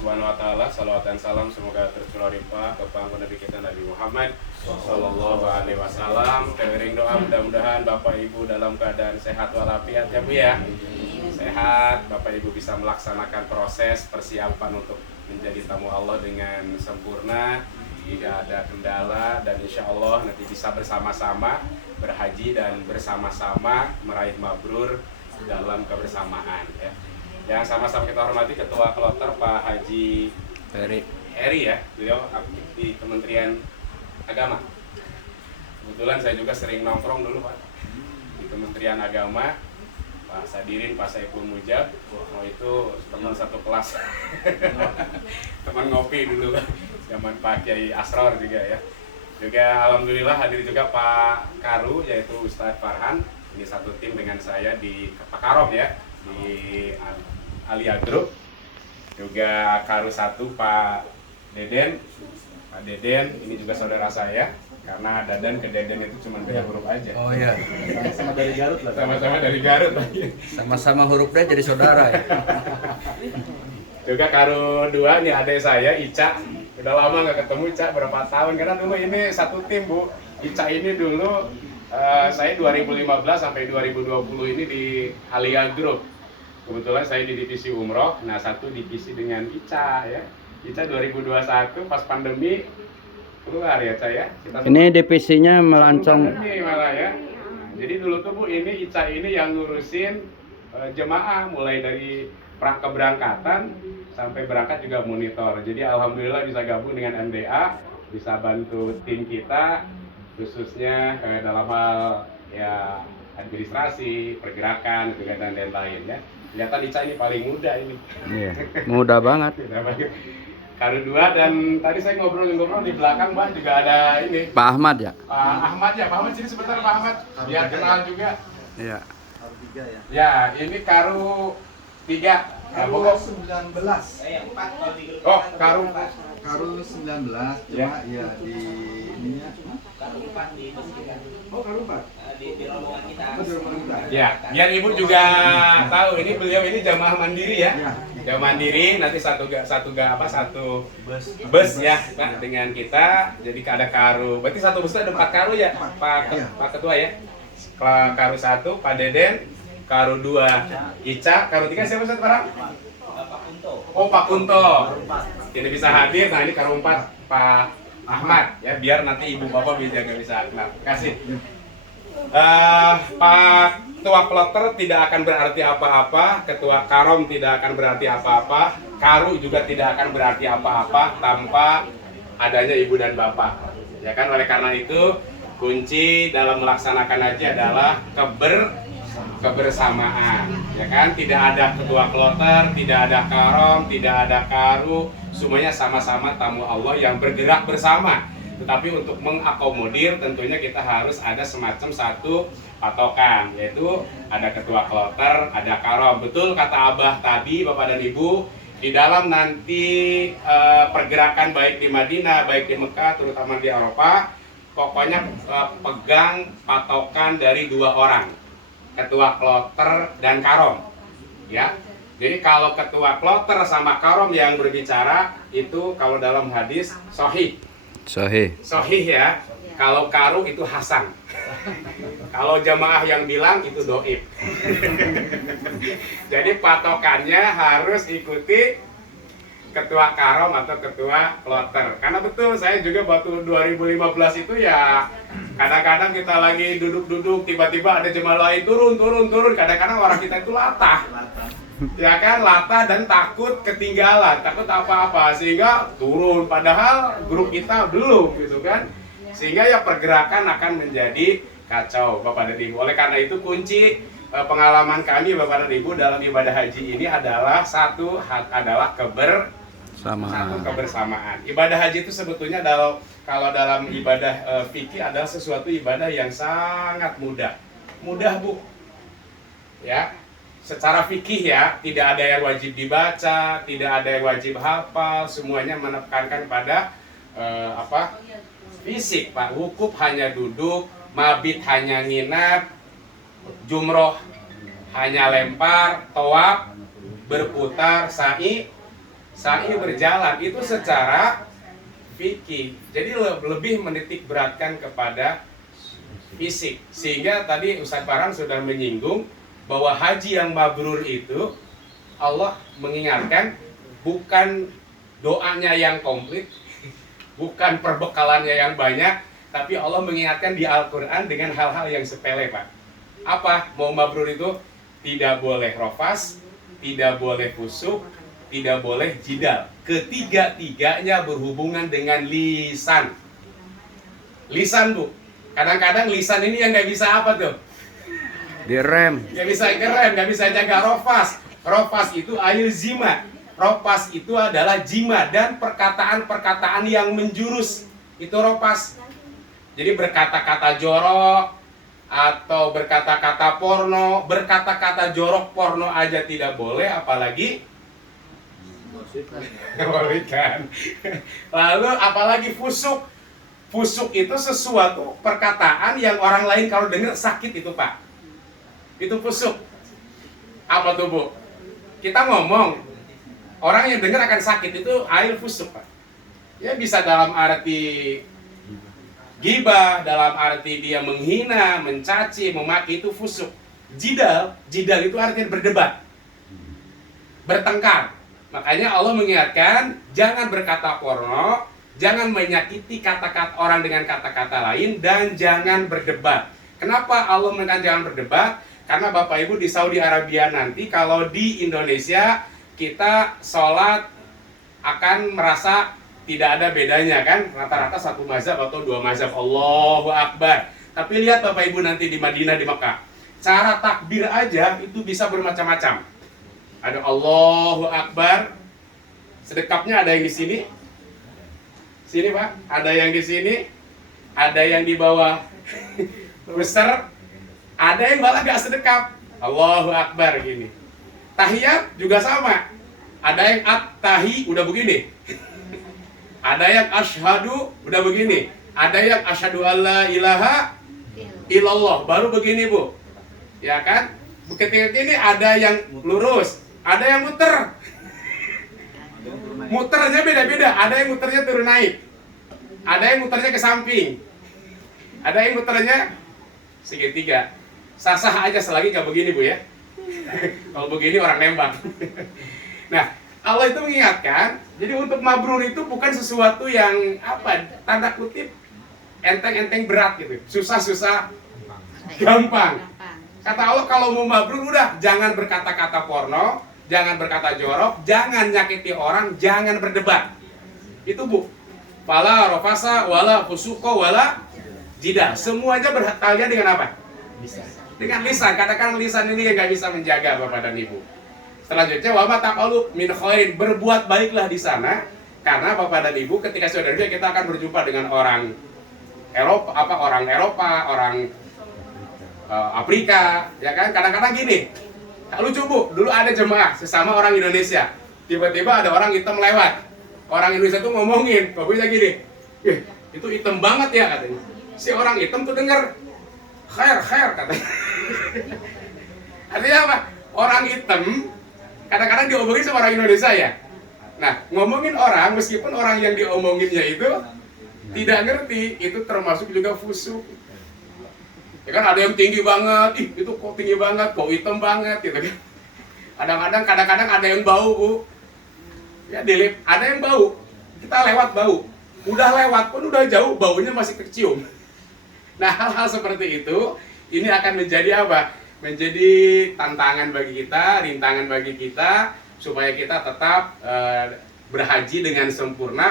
Subhanahu wa taala, salawat dan salam semoga tercurah limpah kepada Nabi kita Nabi Muhammad sallallahu alaihi wasallam. Tering doa mudah-mudahan Bapak Ibu dalam keadaan sehat walafiat ya Bu ya. Sehat, Bapak Ibu bisa melaksanakan proses persiapan untuk menjadi tamu Allah dengan sempurna, tidak ada kendala, dan insya Allah nanti bisa bersama-sama berhaji dan bersama-sama meraih mabrur dalam kebersamaan ya. Yang sama-sama kita hormati Ketua Kloter Pak Haji Eri ya, beliau aktif di Kementerian Agama. Kebetulan saya juga sering nongkrong dulu Pak di Kementerian Agama, Pak Sadirin, Pak Saiful Mujab, itu teman satu kelas, teman ngopi dulu zaman Pak Kiai Asror juga ya. Juga alhamdulillah hadir juga Pak Karu yaitu Ustadz Farhan, ini satu tim dengan saya di Pak Karom ya, di Alia Group. Juga Karu 1 Pak Deden. Pak Deden ini juga saudara saya, karena Dadan ke Deden itu cuma beda huruf aja. Oh iya. Sama-sama dari Garut lah. Sama-sama dari Garut lagi. Sama-sama huruf D jadi saudara ya. Juga Karu 2 nih adik saya Ica. Udah lama nggak ketemu Ica, berapa tahun, karena dulu ini satu tim Bu. Ica ini dulu saya 2015 sampai 2020 ini di Alia Group. Kebetulan saya di divisi umroh, nah satu divisi dengan Ica ya. Ica 2021 pas pandemi keluar ya saya. Ini divisinya melancong. Pandemi malah ya. Nah, jadi dulu tuh Bu, ini Ica ini yang ngurusin jemaah mulai dari keberangkatan sampai berangkat juga monitor. Jadi alhamdulillah bisa gabung dengan MDA, bisa bantu tim kita khususnya dalam hal ya administrasi, pergerakan, kegiatan dan lain ya. Kelihatan Ica ini paling muda ini. Iya, mudah banget. Karu 2, dan tadi saya ngobrol-ngobrol di belakang Mbak juga ada ini. Pak Ahmad ya? Pak Ahmad ya, Pak Ahmad sini sebentar Pak Ahmad, biar kenal juga. Iya. Karu 3 ya. Ya, ini Karu 3. Karu 19. Oh, Karu. Karu 19 cuma ya di ininya. Karu 4 di Mesir. Oh, Karu 4. Di rombongan kita. Oh, di rombongan kita. Ya, biar Ibu juga tahu ini beliau ini jamaah mandiri ya. Ya. Jamaah mandiri, nanti satu bus ya Pak dengan kita. Jadi ada Karu. Berarti satu bus itu ada 4 Karu ya, Pak Ketua ya. Karu 1 Pak Deden, Karu 2 Ica, Karu 3 siapa Ustaz Farhan? Pak Kunto. Oh, Pak Kunto. Jadi bisa hadir. Nah, ini Karu 4 Pak Ahmad ya, biar nanti Ibu Bapak bisa kenal. Terima kasih. Pak Ketua Kloter tidak akan berarti apa-apa, Ketua Karom tidak akan berarti apa-apa, Karu juga tidak akan berarti apa-apa tanpa adanya Ibu dan Bapak. Ya kan, oleh karena itu kunci dalam melaksanakan haji adalah kebersamaan. Ya kan, tidak ada Ketua Kloter, tidak ada Karom, tidak ada Karu, semuanya sama-sama tamu Allah yang bergerak bersama. Tetapi untuk mengakomodir tentunya kita harus ada semacam satu patokan, yaitu ada Ketua Kloter, ada Karom. Betul kata Abah tadi, Bapak dan Ibu, di dalam nanti pergerakan baik di Madinah, baik di Mekah, terutama di Eropa, pokoknya pegang patokan dari 2 orang, Ketua Kloter dan Karom. Ya. Jadi kalau Ketua Kloter sama Karom yang berbicara itu kalau dalam hadis sahih. Sahih ya. Kalau Karu itu Hasan. Kalau jamaah yang bilang itu doib. Jadi patokannya harus ikuti Ketua Karom atau Ketua Kloter. Karena betul, saya juga waktu 2015 itu ya kadang-kadang kita lagi duduk-duduk, tiba-tiba ada jemaah lain turun. Kadang-kadang orang kita itu latah. Ya kan, latah dan takut ketinggalan, takut apa-apa, sehingga turun, padahal grup kita belum gitu kan, sehingga ya pergerakan akan menjadi kacau Bapak dan Ibu. Oleh karena itu kunci pengalaman kami Bapak dan Ibu dalam ibadah haji ini adalah satu adalah kebersamaan. Ibadah haji itu sebetulnya kalau dalam ibadah fikih adalah sesuatu ibadah yang sangat mudah Bu ya. Secara fikih ya, tidak ada yang wajib dibaca, tidak ada yang wajib hafal, semuanya menekankan pada fisik Pak. Wukuf hanya duduk, mabit hanya nginap, jumroh hanya lempar, tawaf, berputar, sa'i, sa'i berjalan itu secara fikih. Jadi lebih menitik beratkan kepada fisik. Sehingga tadi Ustaz Farhan sudah menyinggung bahwa haji yang mabrur itu Allah mengingatkan bukan doanya yang komplit, bukan perbekalannya yang banyak, tapi Allah mengingatkan di Al-Quran dengan hal-hal yang sepele, Pak. Apa? Mau mabrur itu tidak boleh rofas, tidak boleh fusuk, tidak boleh jidal. Ketiga-tiganya berhubungan dengan lisan. Lisan, Bu. Kadang-kadang lisan ini yang nggak bisa apa tuh? Direm. Nggak bisa keren, nggak bisa jaga rofas. Rofas itu ayul zima. Rofas itu adalah jima dan perkataan-perkataan yang menjurus. Itu rofas. Jadi berkata-kata jorok atau berkata-kata porno, berkata-kata jorok porno aja tidak boleh, apalagi kan. Lalu apalagi fusuk. Fusuk itu sesuatu perkataan yang orang lain kalau dengar sakit itu, Pak. Itu fusuk. Apa tuh, Bu? Kita ngomong, orang yang dengar akan sakit itu ail fusuk, Pak. Ya bisa dalam arti gibah, dalam arti dia menghina, mencaci, memaki, itu fusuk. Jidal itu artinya berdebat, bertengkar. Makanya Allah mengingatkan jangan berkata porno, jangan menyakiti kata-kata orang dengan kata-kata lain, dan jangan berdebat. Kenapa Allah mengingatkan jangan berdebat? Karena Bapak Ibu di Saudi Arabia nanti, kalau di Indonesia kita sholat akan merasa tidak ada bedanya kan, rata-rata satu mazhab atau dua mazhab, Allahu Akbar. Tapi lihat Bapak Ibu nanti di Madinah, di Mekah, cara takbir aja itu bisa bermacam-macam. Ada Allahu Akbar, sedekapnya ada yang di sini, sini Pak, ada yang di sini, ada yang di bawah besar, ada yang malah gak sedekap, Allahu Akbar gini. Tahiyat juga sama, ada yang at-tahi udah begini, ada yang asyhadu udah begini, ada yang asyhadu alla ilaha illallah baru begini, Bu. Ya kan? Ketika ini ada yang lurus, ada yang muter. Muternya beda-beda, ada yang muternya turun naik, ada yang muternya ke samping, ada yang muternya segitiga. Sah-sah aja selagi nggak begini, Bu, ya. Kalau begini orang nembak. Nah, Allah itu mengingatkan, jadi untuk mabrur itu bukan sesuatu yang apa, tanda kutip enteng-enteng berat gitu, susah-susah gampang. Kata Allah kalau mau mabrur udah jangan berkata-kata porno, jangan berkata jorok, jangan nyakiti orang, jangan berdebat. Itu, Bu. Fala rofasa wala fusuko wala jidal. Semuanya bertanya dengan apa? Dengan lisan. Katakan lisan ini yang nggak bisa menjaga, Bapak dan Ibu. Selanjutnya wa ma taqalu min khairin, berbuat baiklah di sana, karena Bapak dan Ibu ketika saudara kita akan berjumpa dengan orang Eropa, orang Afrika, ya kan? Kadang-kadang gini, lucu, Bu, dulu ada jemaah sesama orang Indonesia, tiba-tiba ada orang hitam lewat, orang Indonesia tuh ngomongin, bagusnya gini, itu hitam banget ya katanya. Si orang hitam tuh denger, khair katanya. Artinya apa? Orang hitam kadang-kadang diomongin sama orang Indonesia ya. Nah, ngomongin orang, meskipun orang yang diomonginnya itu tidak ngerti, itu termasuk juga fusuk. Ya kan, ada yang tinggi banget, itu kok tinggi banget, kok hitam banget gitu kan. Kadang-kadang ada yang bau, Bu. Ya, ada yang bau. Kita lewat bau. Udah lewat pun udah jauh, baunya masih kecium. Nah, hal-hal seperti itu ini akan menjadi apa? Menjadi tantangan bagi kita, rintangan bagi kita supaya kita tetap berhaji dengan sempurna.